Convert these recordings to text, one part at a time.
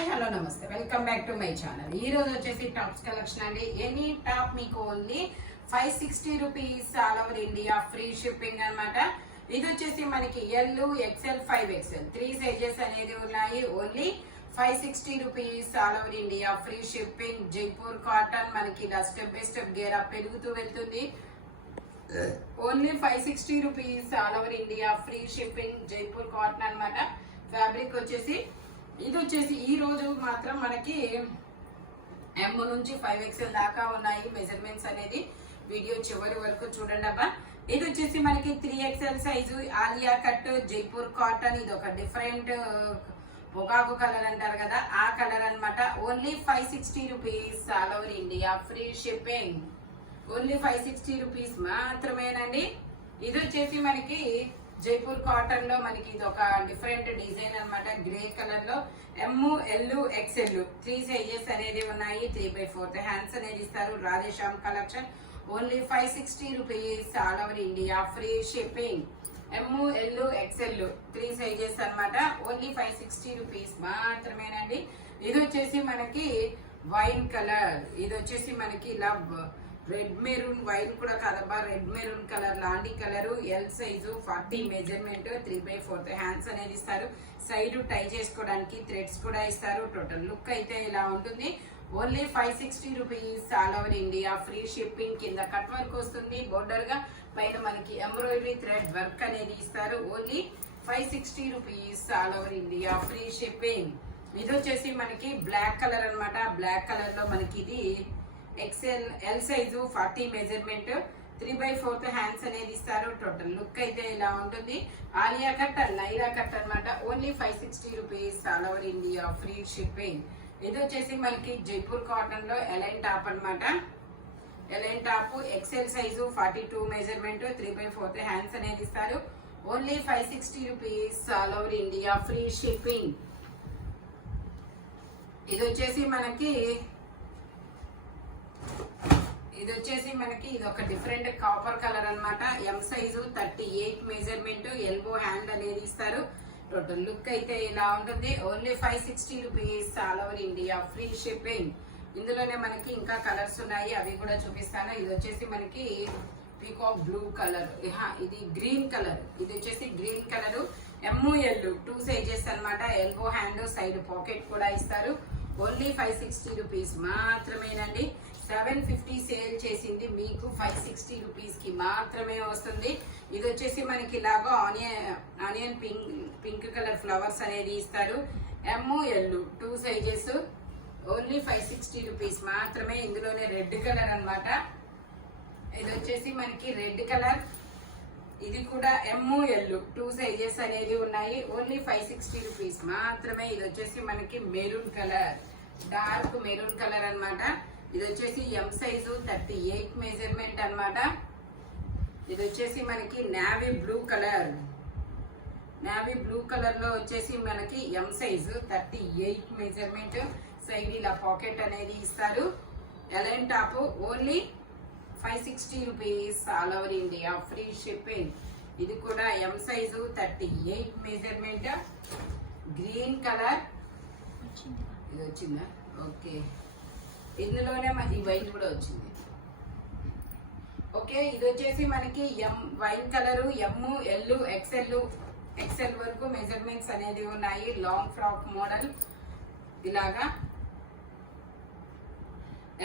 Hi hello నమస్తే welcome back to my channel. ఈ రోజు వచ్చేసి టాప్స్ కలెక్షన్ అండి. ఎనీ టాప్ మీకు only 560 rupees all over India, free shipping అన్నమాట. ఇది వచ్చేసి మనకి ఎల్, ఎక్స్ఎల్, 5XL 3 సైజెస్ అనేది ఉన్నాయి. Only 560 rupees all over India, free shipping. Jaipur cotton మనకి ఇలా స్టెప్ బై స్టెప్ గేరా పెరుగుతూ వెళ్తుంది. Only 560 rupees all over India, free shipping. Jaipur cotton అన్నమాట. ఫ్యాబ్రిక్ వచ్చేసి ఇది వచ్చేసి ఈ రోజు మాత్రం మనకి M నుంచి 5XL దాకా ఉన్నాయి మెజర్మెంట్స్ అనేది. వీడియో చివరి వరకు చూడండి అబ్బా. ఇది వచ్చేసి మనకి 3XL size Alia cut Jaipur cotton. ఇది ఒక డిఫరెంట్ పొగాకు కలర్ అంటారు కదా, ఆ కలర్ అన్నమాట. Only 560 rupees all over India, free shipping. Only 560 rupees మాత్రమేనండి. ఇది వచ్చేసి మనకి జైపూర్ కాటన్ లో మనకి ఇది ఒక డిఫరెంట్ డిజైన్ అన్నమాట. గ్రే కలర్ లో M, L, XL 3 సైజెస్ అనేది ఉన్నాయి. 3/4 హ్యాండ్స్ అనేది ఇస్తారు. Radheshyam collection. Only 560 rupees all over India, free shipping. M, L, XL 3 sizes అన్నమాట. ఓన్లీ 560 రూపీస్ మాత్రమేనండి. ఇది వచ్చేసి మనకి వైన్ కలర్. ఇది వచ్చేసి మనకి ఇలా రెడ్ మెరూన్, వైన్ కూడా కాదబ్బా, రెడ్ మెరూన్ కలర్ లాంటి colour. L size 40 measurement. 3/4 hands అనేది ఇస్తారు. సైడ్ టై చేసుకోవడానికి థ్రెడ్స్ కూడా ఇస్తారు. టోటల్ లుక్ అయితే ఇలా ఉంటుంది. Only 560 rupees all over India, free shipping. కింద కట్ వర్క్ వస్తుంది బోర్డర్ గా, పైన మనకి ఎంబ్రాయిడరీ థ్రెడ్ వర్క్ అనేది ఇస్తారు. Only 560 rupees all over India, free shipping. ఇది వచ్చేసి మనకి బ్లాక్ కలర్ అన్నమాట. బ్లాక్ కలర్ లో మనకి ఇది XL, L size 40 measurement. 3/4 hands అనేది ఇస్తారు. టోటల్ లుక్ అయితే ఇలా ఉంటుంది. Alia cut and Naira cut అన్నమాట. Only 560 rupees all over India, free shipping. ఇది వచ్చేసి మనకి జైపూర్ కాటన్ లో ఎలైన్ టాప్ అన్నమాట. A line top XL size 42 measurement. 3/4 hands అనేది ఇస్తారు. Only 560 rupees all over India, free shipping. ఇది వచ్చేసి మనకి ఇది ఒక డిఫరెంట్ కాపర్ కలర్ అన్నమాట. M size 38 measurement. Elbow hand అనేది ఇస్తారు. టోటల్ లుక్ అయితే ఇలా ఉంటుంది. Only 560 rupees all over India, free shipping. ఇందులోనే మనకి ఇంకా కలర్స్ ఉన్నాయి, అవి కూడా చూపిస్తాను. ఇది వచ్చేసి మనకి పీకాక్ బ్లూ కలర్. ఇది గ్రీన్ కలర్. ఇది వచ్చేసి green colour. M, L 2 sizes అన్నమాట. ఎల్బో హ్యాండ్, సైడ్ పాకెట్ కూడా ఇస్తారు. ఓన్లీ 560 రూపీస్ మాత్రమేనండి. 750 సేల్ చేసింది మీకు 560 రూపీస్ కి మాత్రమే వస్తుంది. ఇది వచ్చేసి మనకి ఇలాగా ఆనియన్ పింక్ కలర్ ఫ్లవర్స్ అనేది ఇస్తారు. M, L 2 sizes. Only 560 rupees మాత్రమే. ఇందులోనే రెడ్ కలర్ అన్నమాట. ఇది వచ్చేసి మనకి రెడ్ కలర్. ఇది కూడా M, L 2 సైజెస్ అనేది ఉన్నాయి. ఓన్లీ 560 రూపీస్ మాత్రమే. ఇది వచ్చేసి మనకి maroon colour, dark maroon colour అన్నమాట. ఇది వచ్చేసి M సైజు 38 మెజర్మెంట్ అన్నమాట. ఇది వచ్చేసి మనకి navy blue colour. Navy blue colour లో వచ్చేసి మనకి M సైజు 38 మెజర్మెంట్. సైడ్ ఇలా పాకెట్ అనేది ఇస్తారు. A line top. Only 560 rupees all over India, free shipping. ఇది కూడా M size 38 measurement. Green colour. ఇది వచ్చిందా? ఓకే. ఇందులోనే ఈ వైట్ కూడా వచ్చింది. ఓకే. ఇది వచ్చేసి మనకి wine colour. M, L, XL వరకు మెజర్మెంట్స్ అనేది ఉన్నాయి. లాంగ్ ఫ్రాక్ మోడల్ ఇలాగా.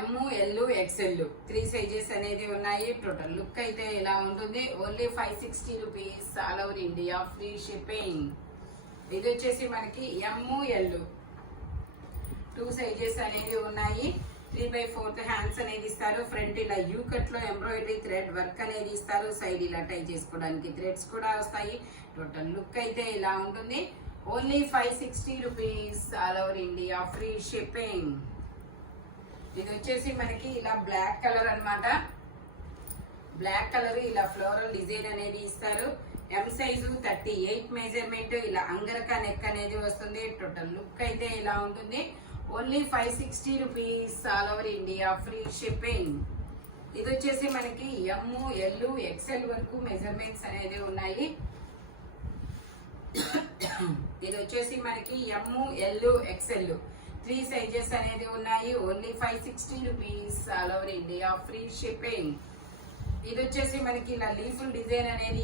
M, L, XL 3 సైజెస్ అనేది ఉన్నాయి. టోటల్ లుక్ అయితే ఇలా ఉంటుంది. Only 560 rupees all over India, free shipping. ఇది వచ్చేసి మనకి M, L 2 సైజెస్ అనేది ఉన్నాయి. 3/4 హ్యాండ్స్ అనేది ఇస్తారు. ఫ్రంట్ ఇలా యూ కట్ లో ఎంబ్రాయిడరీ థ్రెడ్ వర్క్ అనేది ఇస్తారు. సైడ్ ఇలా టై చేసుకోవడానికి థ్రెడ్స్ కూడా వస్తాయి. టోటల్ లుక్ అయితే ఇలా ఉంటుంది. Only 560 rupees all over India, free shipping. ఇది వచ్చేసి మనకి ఇలా బ్లాక్ కలర్ అన్నమాట. బ్లాక్ కలర్ ఇలా ఫ్లోరల్ డిజైన్ అనేది ఇస్తారు. M size 38 measurement. ఇలా అంగరక నెక్ అనేది వస్తుంది. టోటల్ లుక్ అయితే ఇలా ఉంటుంది. Only 560 rupees all over India, free shipping. ఇది వచ్చేసి మనకి M, L, XL వరకు మెజర్మెంట్స్ అనేది ఉన్నాయి. ఇది వచ్చేసి మనకి M, L, XL 3 సైజెస్ అనేది ఉన్నాయి. Only 560 rupees all over India free shipping. ఇది వచ్చేసి మనకి ఇలా లీఫుల్ డిజైన్ అనేది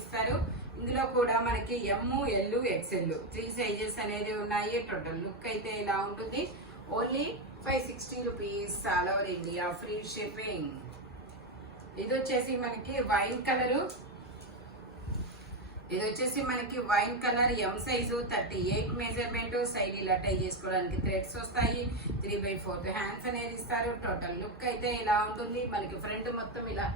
ఇస్తారు. ఇందులో కూడా మనకి ఎమ్, ఎల్, ఎక్స్ఎల్ 3 సైజెస్ అనేది ఉన్నాయి. టోటల్ లుక్ అయితే ఇలా ఉంటుంది. Only 560 rupees all over India free shipping. ఇది వచ్చేసి మనకి వైన్ కలర్ ఎం సైజు 38 మెజర్మెంట్. సైడ్ ఇలా టై చేసుకోవడానికి థ్రెడ్స్ వస్తాయి. 3/4 హ్యాండ్స్ అనేది ఇస్తారు. టోటల్ లుక్ అయితే ఇలా ఉంటుంది. మనకి ఫ్రంట్ మొత్తం ఇలా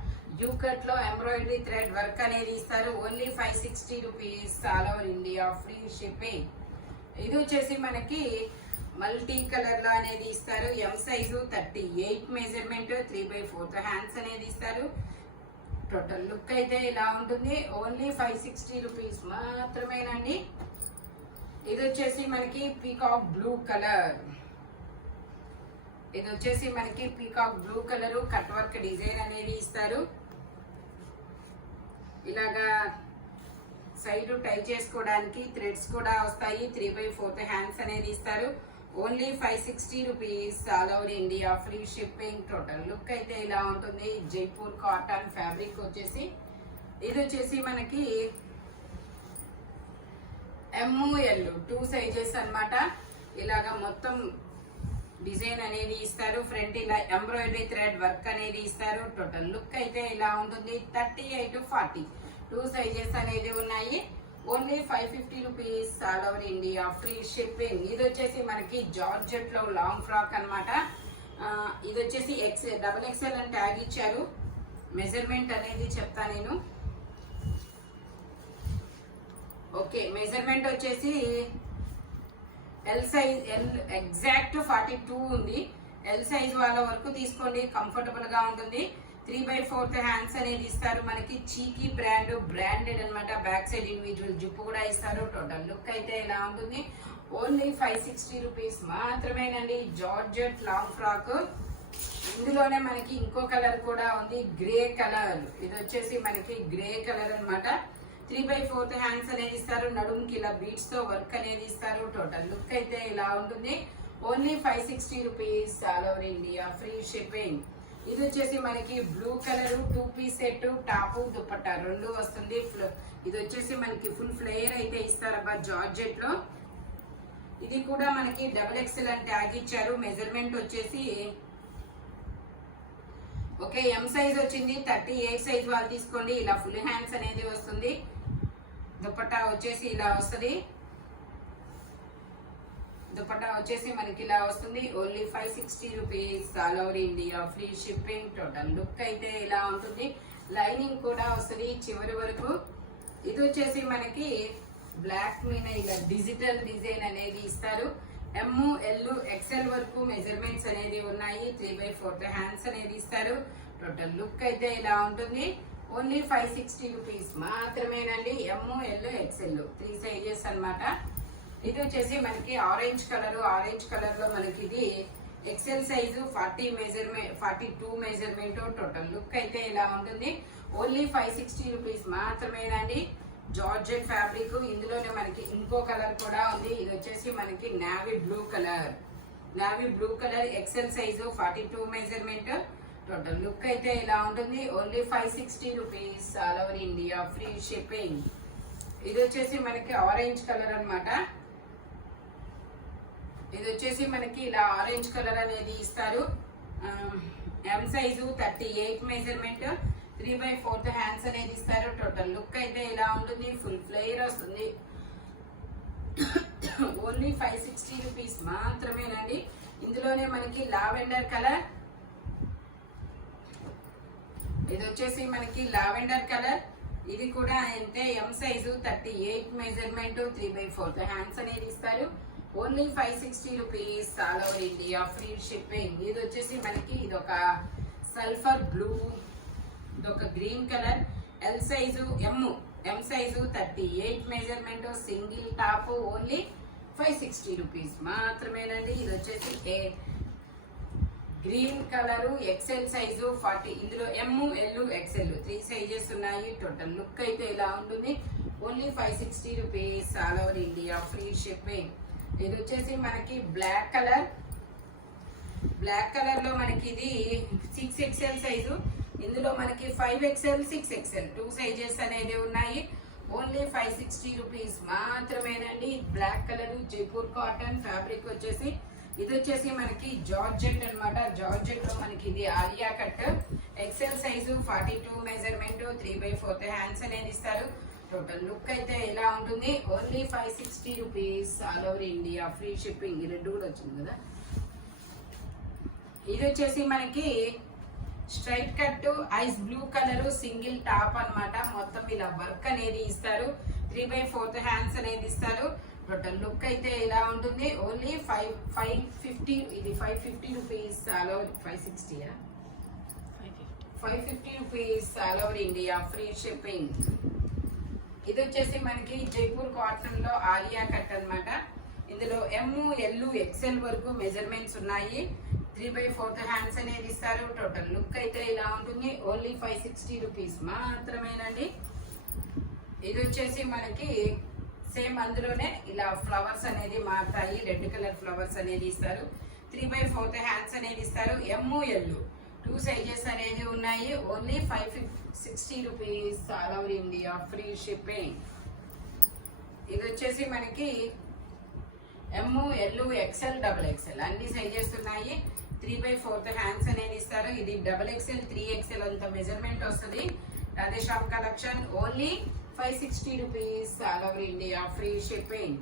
జూ కట్ లో ఎంబ్రాయిడరీ థ్రెడ్ వర్క్ అనేది ఇస్తారు. Only 560 rupees all over India free shipping. ఇది వచ్చేసి మనకి మల్టీ కలర్ లో అనేది ఇస్తారు. ఎం సైజు 38 మెజర్మెంట్. 3/4 హ్యాండ్స్ అనేది ఇస్తారు. టోటల్ లుక్ అయితే ఇలా ఉంటుంది. ఓన్లీ 560 రూపీస్ మాత్రమేనండి. ఇది వచ్చేసి మనకి peacock blue colour. Cut work design అనేది ఇస్తారు. ఇలాగా సైడ్ టై చేసుకోవడానికి థ్రెడ్స్ కూడా వస్తాయి. 3/4 హ్యాండ్స్ అనేది ఇస్తారు. Only 560 rupees all over India free shipping. Total look అయితే ఇలా ఉంటుంది. జైపూర్ కాటన్ ఫ్యాబ్రిక్ వచ్చేసి ఇది వచ్చేసి మనకి ఎమ్, ఎల్ 2 సైజెస్ అన్నమాట. ఇలాగా మొత్తం డిజైన్ అనేది ఇస్తారు. ఫ్రంట్ ఇలా ఎంబ్రాయిడరీ థ్రెడ్ వర్క్ అనేది ఇస్తారు. టోటల్ లుక్ అయితే ఇలా ఉంటుంది. 38, 40 2 సైజెస్ అనేది ఉన్నాయి. Only 550 rupees all over India free shipping. ఇది వచ్చేసి మనకి జార్జెట్ లో లాంగ్ ఫ్రాక్ అన్నమాట. ఇది వచ్చేసి డబుల్ ఎక్స్ఎల్ అని ట్యాగ్ ఇచ్చారు. మెజర్మెంట్ అనేది చెప్తా నేను. ఓకే, మెజర్మెంట్ వచ్చేసి ఎల్ సైజ్ ఎగ్జాక్ట్ 42 ఉంది. ఎల్ సైజ్ వాళ్ళ వరకు తీసుకోండి, కంఫర్టబుల్ గా ఉంటుంది. 3/4 హ్యాండ్స్ అనేది ఇస్తారు. మనకి చీకీ బ్రాండెడ్ అన్నమాట. బ్యాక్ సైడ్ ఇండివిజువల్ జిప్ కూడా ఇస్తారు. టోటల్ లుక్ అయితే ఇలా ఉంటుంది. ఓన్లీ 560 రూపీస్ మాత్రమేనండి. Georgette long frock. ఇందులోనే మనకి ఇంకో కలర్ కూడా ఉంది, గ్రే కలర్. ఇది వచ్చేసి మనకి గ్రే కలర్ అన్నమాట. 3/4 హ్యాండ్స్ అనేది ఇస్తారు. నడుముకి ఇలా బీట్స్ తో వర్క్ అనేది ఇస్తారు. టోటల్ లుక్ అయితే ఇలా ఉంటుంది. Only 560 rupees all over India free shipping. ఇది వచ్చేసి మనకి blue colour 2 piece set, top dupatta 2 వస్తుంది. ఇది వచ్చేసి మనకి ఫుల్ ఫ్లేయర్ అయితే ఇస్తారబ్బా జార్జెట్ లో. ఇది కూడా మనకి డబుల్ ఎక్స్ఎల్ అని ట్యాగ్ ఇచ్చారు. మెజర్మెంట్ వచ్చేసి ఓకే ఎం సైజ్ వచ్చింది. 38 సైజ్ వాళ్ళు తీసుకోండి. ఇలా ఫుల్ హ్యాండ్స్ అనేది వస్తుంది. దుపట్టా వచ్చేసి ఇలా వస్తుంది. మనకి ఇలా వస్తుంది. Only 560 rupees all over India free shipping. Total look అయితే ఇలా ఉంటుంది. లైనింగ్ కూడా వస్తుంది చివరి వరకు. ఇది వచ్చేసి మనకి బ్లాక్ మీద ఇలా డిజిటల్ డిజైన్ అనేది ఇస్తారు. ఎమ్, ఎల్, ఎక్స్ఎల్ వరకు మెజర్మెంట్స్ అనేది ఉన్నాయి. 3/4 హ్యాండ్స్ అనేది ఇస్తారు. టోటల్ లుక్ అయితే ఇలా ఉంటుంది. ఓన్లీ 560 రూపీస్ మాత్రమేనండి. ఎమ్, ఎల్, ఎక్స్ఎల్ 3 సైజెస్ అన్నమాట. ఇది వచ్చేసి మనకి ఆరెంజ్ కలర్ లో మనకి ఇది XL size 42 measurement. Total look అయితే ఇలా ఉంటుంది. ఓన్లీ 560 రూపీస్ మాత్రమేనండి. Georgette fabric. ఇందులోనే మనకి ఇంకో కలర్ కూడా ఉంది. ఇది వచ్చేసి మనకి navy blue colour XL size 42 measurement. Total look అయితే ఇలా ఉంటుంది. Only 560 rupees all over India free shipping. ఇది వచ్చేసి మనకి ఆరెంజ్ కలర్ అన్నమాట. ఇది వచ్చేసి మనకి ఇలా ఆరెంజ్ కలర్ అనేది ఇస్తారు. ఎం సైజు 38 మెజర్మెంట్. 3/4 హ్యాండ్స్ అనేది ఇస్తారు. టోటల్ లుక్ అయితే ఇలా ఉంటుంది. ఫుల్ ఫ్లేయర్ వస్తుంది. ఓన్లీ 560 రూపీస్ మాత్రమేనండి. ఇందులోనే మనకి లావెండర్ కలర్. ఇది వచ్చేసి మనకి లావెండర్ కలర్. ఇది కూడా అంటే ఎం సైజు 38 మెజర్మెంట్. 3/4 హ్యాండ్స్ అనేది ఇస్తారు. Only 560 rupees all over India free shipping. ఇది వచ్చేసి మనకి ఇదొక సల్ఫర్ బ్లూ, ఇదొక green colour. L size M size 38 measurement. Single top. Only 560 rupees మాత్రమేనండి. ఇది వచ్చేసి గ్రీన్ కలర్ ఎక్సెల్ సైజు 40. ఇందులో ఎమ్, ఎల్, ఎక్సెల్ 3 సైజెస్ ఉన్నాయి. టోటల్ లుక్ అయితే ఇలా ఉంటుంది. Only 560 rupees all over India free shipping. ఇది వచ్చేసి మనకి బ్లాక్ కలర్ లో మనకి ఇది 6XL సైజు. ఇందులో మనకి 5XL 6XL 2 సైజెస్ అనేది ఉన్నాయి. ఓన్లీ 560 రూపీస్ మాత్రమేనండి. Black colour Jaipur cotton fabric వచ్చేసి ఇది వచ్చేసి మనకి జార్జెట్ అన్నమాట. జార్జెట్ లో మనకి ఇది Alia cut. XL size 42 measurement 3/4 hands అనేది ఇస్తారు. టోటల్ లుక్ అయితే ఇలా ఉంటుంది. Only 560 rupees all over India free shipping. ఈ రెడ్ కూడా వచ్చింది కదా. ఇది వచ్చేసి మనకి straight cut ice blue colour single top అన్నమాట. మొత్తం ఇలా వర్క్ అనేది ఇస్తారు. 3/4 హ్యాండ్స్ అనేది ఇస్తారు. టోటల్ లుక్ అయితే ఇలా ఉంటుంది. ఓన్లీ 550. ఇది 550 rupees all over 560 550 rupees all over India free shipping. ఇది వచ్చేసి మనకి జైపూర్ కాటన్ లో ఆలియా కట్ అన్నమాట. ఇందులో ML XL వరకు మెజర్మెంట్స్ ఉన్నాయి. 3/4 హ్యాండ్స్ అనేది ఇస్తారు. టోటల్ లుక్ అయితే ఇలా ఉంటుంది. ఓన్లీ 560 రూపీస్ మాత్రమేనండి. ఇది వచ్చేసి మనకి సేమ్ అందులోనే ఇలా ఫ్లవర్స్ అనేది మారుతాయి. రెడ్ కలర్ ఫ్లవర్స్ అనేది ఇస్తారు. 3/4 హ్యాండ్స్ అనేది ఇస్తారు. ML 2 సైజెస్ అనేది ఉన్నాయి. Only 560 rupees all over India free shipping. ఇది వచ్చేసి మనకి ML XL XXL అన్ని సైజెస్ ఉన్నాయి. 3/4 హ్యాండ్స్ అనేది ఇస్తారు. ఇది XXL 3XL అంత మెజర్మెంట్ వస్తుంది. Radheshyam collection. Only 560 rupees all over India free shipping.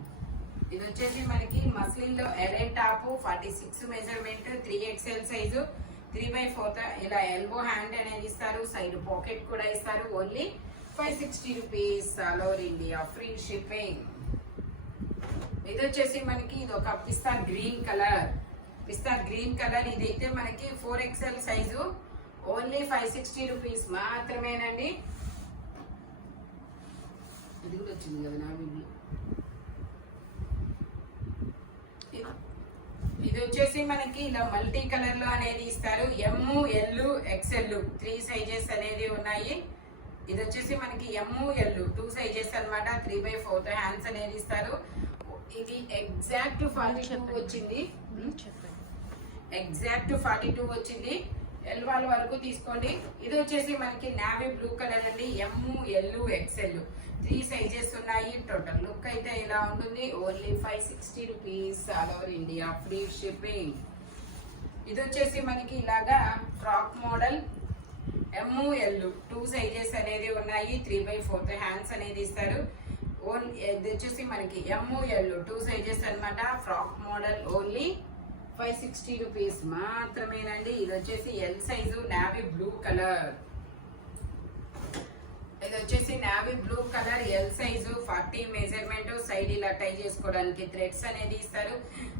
ఇది వచ్చేసి మనకి మస్లిన్ లో A line top 46 measurement 3XL size. 3/4 ఇలా ఎల్బో హ్యాండ్ అనేది ఇస్తారు. సైడ్ పాకెట్ కూడా ఇస్తారు. Only 560 rupees all over India free shipping. ఇది వచ్చేసి మనకి ఇది ఒక పిస్తా గ్రీన్ కలర్. ఇదైతే మనకి 4XL సైజు. ఓన్లీ 560 రూపీస్ మాత్రమేనండి. ఇది కూడా వచ్చింది కదా నా వీడియో. ఇది వచ్చేసి మనకి ఇలా మల్టీ కలర్ లో అనేది ఇస్తారు. ML XL 3 సైజెస్ అనేది ఉన్నాయి. ఇది వచ్చేసి మనకి ML 2 సైజెస్ అన్నమాట. 3/4 హ్యాండ్స్ అనేది ఇస్తారు. ఇది ఎగ్జాక్ట్ 42 వచ్చింది. ఎగ్జాక్ట్ 42 వచ్చింది. ఎల్వాల్ వరకు తీసుకోండి. ఇది వచ్చేసి మనకి నావీ బ్లూ కలర్ అండి. ML XL 3 సైజెస్ ఉన్నాయి. టోటల్ లుక్ అయితే ఇలా ఉంటుంది. Only 560 rupees all over India free shipping. ఇది వచ్చేసి మనకి ఇలాగా ఫ్రాక్ మోడల్. ML 2 సైజెస్ అనేది ఉన్నాయి. 3/4 హ్యాండ్స్ అనేది ఇస్తారు. ఇది వచ్చేసి మనకి ML 2 సైజెస్ అన్నమాట. Frock model. ఓన్లీ 560 రూపీస్ మాత్రమేనండి. ఇది వచ్చేసి L size navy blue colour. ఇది వచ్చేసి navy blue colour L size 40 measurement. Side ఇలా టై చేసుకోవడానికి థ్రెడ్స్ అనేది ఇస్తారు.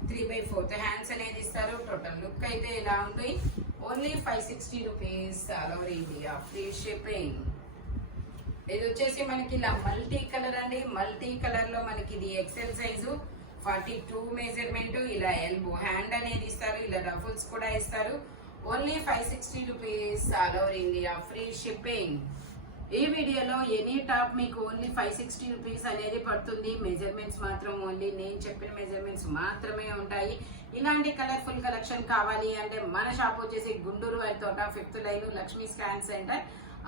3/4 హ్యాండ్స్ అనేది ఇస్తారు. టోటల్ లుక్ అయితే ఇలా ఉంది. Only 560 rupees all over India free shipping. ఇది వచ్చేసి మనకి ఇలా మల్టీ కలర్ అండి. మల్టీ కలర్ లో మనకి ఇది XL సైజు 42 మెజర్మెంట్. ఇలా ఎల్బో హ్యాండ్ అనేది ఇస్తారు. ఇలా రఫుల్స్ కూడా ఇస్తారు. Only 560 rupees all over India free shipping. ఈ వీడియోలో ఎనీ టాప్ మీకు ఓన్లీ 560 రూపీస్ అనేది పడుతుంది. మెజర్మెంట్స్ మాత్రం ఓన్లీ నేను చెప్పిన మెజర్మెంట్స్ మాత్రమే ఉంటాయి. ఇలాంటి కలర్ఫుల్ కలెక్షన్ కావాలి అంటే మన షాప్ వచ్చేసి గుంటూరు వారి తోట 5th line Lakshmi scan centre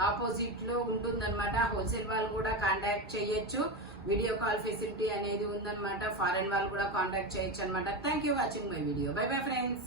opposite లో ఉంటుందన్నమాట. హోల్సేల్ వాళ్ళు కూడా కాంటాక్ట్ చేయొచ్చు. వీడియో కాల్ ఫెసిలిటీ అనేది ఉందన్నమాట. ఫారెన్ వాళ్ళు కూడా కాంటాక్ట్ చేయొచ్చు అనమాట. Thank you watching my video. By bye friends.